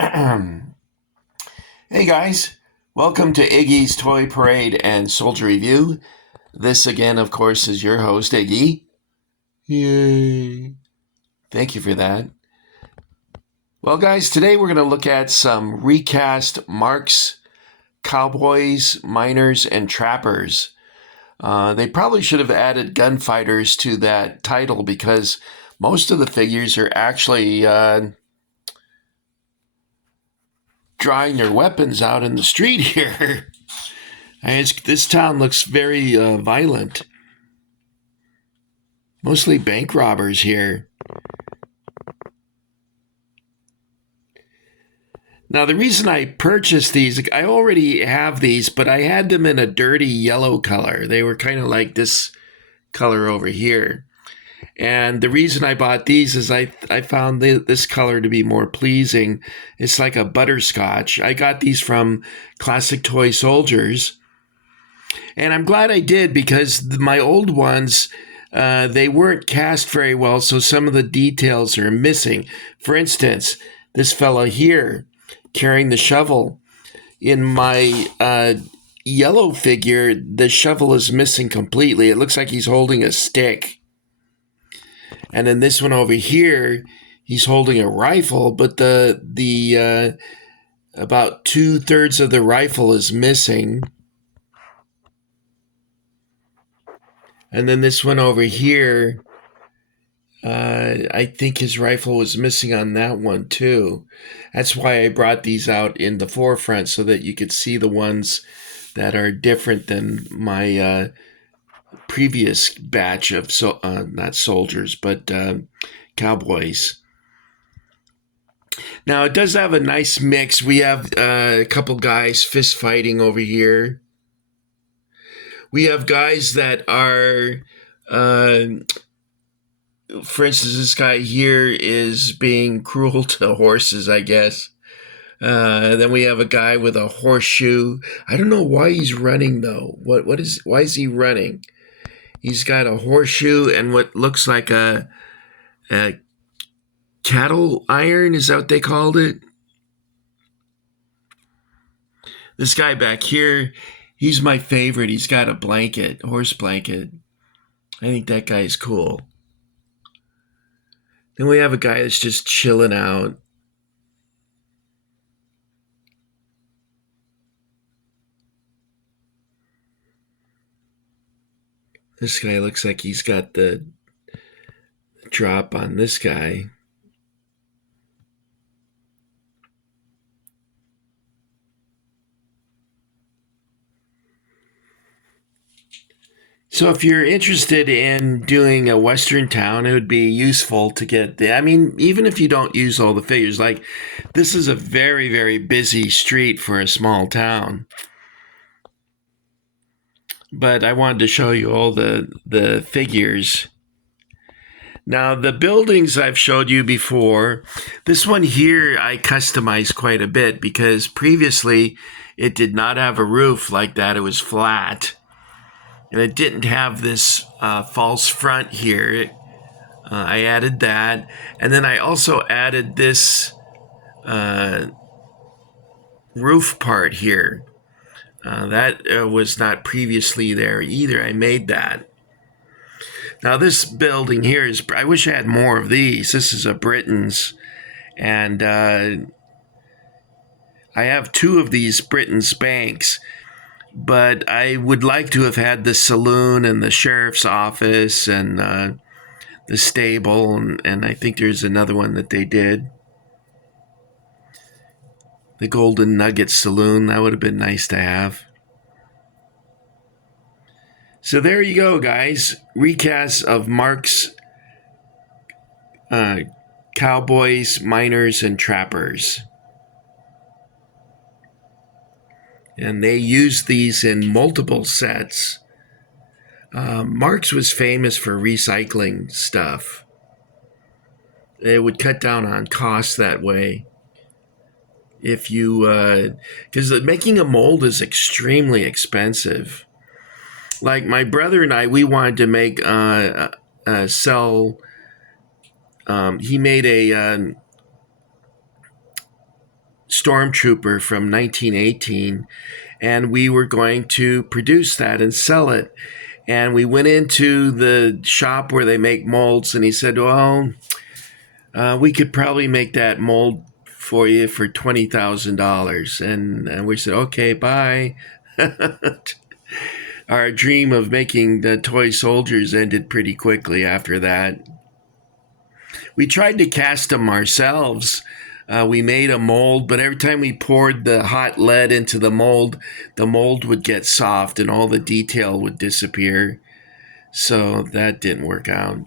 Hey guys, welcome to Iggy's Toy Parade and Soldier Review. This again, of course, is your host, Iggy. Yay. Thank you for that. Well, guys, today we're going to look at some recast Marks, Cowboys, Miners, and Trappers. They probably should have added Gunfighters to that title because most of the figures are actually drying their weapons out in the street here. This town looks very violent. Mostly bank robbers here. Now, the reason I purchased these, I already have these, but I had them in a dirty yellow color. They were kind of like this color over here. And the reason I bought these is I found this color to be more pleasing. It's like a butterscotch. I got these from Classic Toy Soldiers. And I'm glad I did because my old ones, they weren't cast very well, so some of the details are missing. For instance, this fella here carrying the shovel. In my yellow figure, the shovel is missing completely. It looks like he's holding a stick. And then this one over here, he's holding a rifle, but the about 2/3 of the rifle is missing. And then this one over here, I think his rifle was missing on that one too. That's why I brought these out in the forefront so that you could see the ones that are different than my previous batch of, not soldiers, but cowboys. Now, it does have a nice mix. We have a couple guys fist fighting over here. We have guys that are, for instance, this guy here is being cruel to horses, I guess. Then we have a guy with a horseshoe. I don't know why he's running though. Why is he running? He's got a horseshoe and what looks like a cattle iron. Is that what they called it? This guy back here, he's my favorite. He's got a blanket, horse blanket. I think that guy is cool. Then we have a guy that's just chilling out. This guy looks like he's got the drop on this guy. So if you're interested in doing a Western town, it would be useful to get even if you don't use all the figures, like this is a very, very busy street for a small town. But I wanted to show you all the figures. Now, the buildings I've showed you before, this one here I customized quite a bit because previously it did not have a roof like that. It was flat. And it didn't have this false front here. I added that. And then I also added this roof part here. That was not previously there either. I made that. Now this building here is, I wish I had more of these. This is a Britain's. And I have 2 of these Britain's banks. But I would like to have had the saloon and the sheriff's office and the stable, and I think there's another one that they did. The Golden Nugget Saloon, that would have been nice to have. So there you go, guys. Recasts of Mark's Cowboys, Miners, and Trappers. And they used these in multiple sets. Mark's was famous for recycling stuff. It would cut down on costs that way. If you, because making a mold is extremely expensive. Like my brother and I, we wanted to make sell. He made stormtrooper from 1918, and we were going to produce that and sell it. And we went into the shop where they make molds, and he said, well, we could probably make that mold for you for $20,000. And we said, okay, bye. Our dream of making the toy soldiers ended pretty quickly after that. We tried to cast them ourselves. We made a mold, but every time we poured the hot lead into the mold would get soft and all the detail would disappear. So that didn't work out.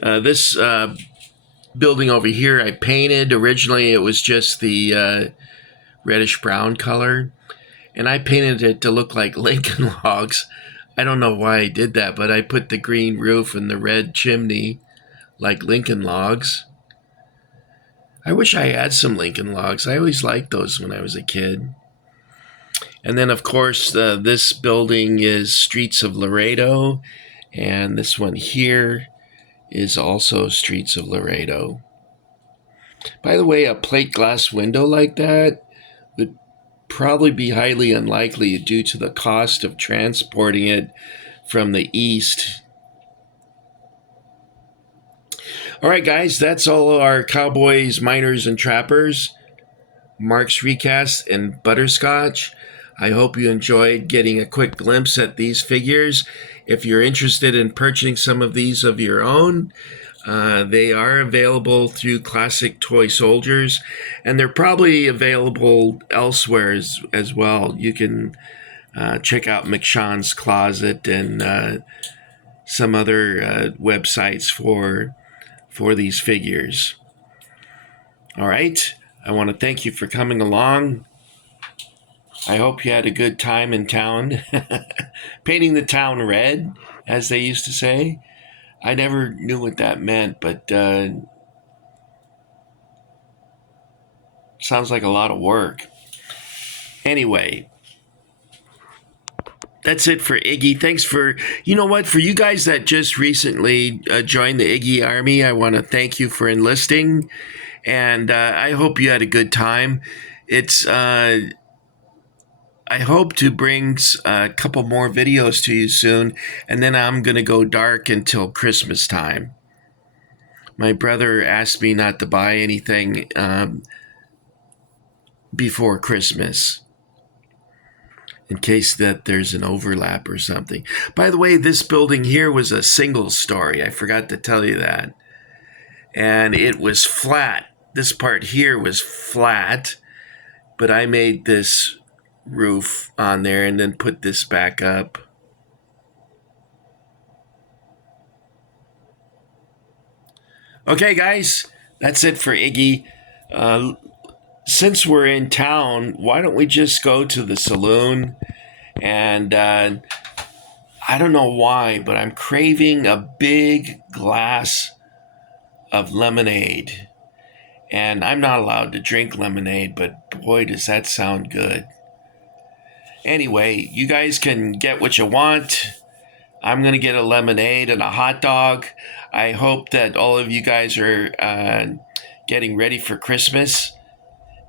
This building over here I painted. Originally it was just the reddish brown color, and I painted it to look like Lincoln Logs. I don't know why I did that, but I put the green roof and the red chimney like Lincoln Logs. I wish I had some Lincoln Logs. I always liked those when I was a kid. And then, of course, this building is Streets of Laredo, and this one here is also Streets of Laredo. By the way, a plate glass window like that would probably be highly unlikely due to the cost of transporting it from the east. All right, guys, that's all our Cowboys, Miners, and Trappers, Mark's Recast, and Butterscotch. I hope you enjoyed getting a quick glimpse at these figures. If you're interested in purchasing some of these of your own, they are available through Classic Toy Soldiers, and they're probably available elsewhere as well. You can check out McShawn's Closet and some other websites for these figures. All right, I want to thank you for coming along. I hope you had a good time in town. Painting the town red, as they used to say. I never knew what that meant, but sounds like a lot of work. Anyway, that's it for Iggy. Thanks for, you know what, for you guys that just recently joined the Iggy Army, I want to thank you for enlisting, and I hope you had a good time. It's I hope to bring a couple more videos to you soon, and then I'm going to go dark until Christmas time. My brother asked me not to buy anything before Christmas, in case that there's an overlap or something. By the way, this building here was a single story. I forgot to tell you that. And it was flat. This part here was flat, but I made this roof on there and then put this back up. Okay, guys, that's it for Iggy. Since we're in town, why don't we just go to the saloon? And I don't know why, but I'm craving a big glass of lemonade. And I'm not allowed to drink lemonade, but boy, does that sound good. Anyway, you guys can get what you want. I'm going to get a lemonade and a hot dog. I hope that all of you guys are getting ready for Christmas.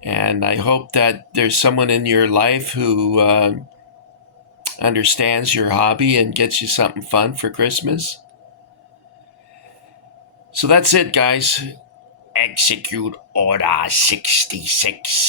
And I hope that there's someone in your life who understands your hobby and gets you something fun for Christmas. So that's it, guys. Execute Order 66.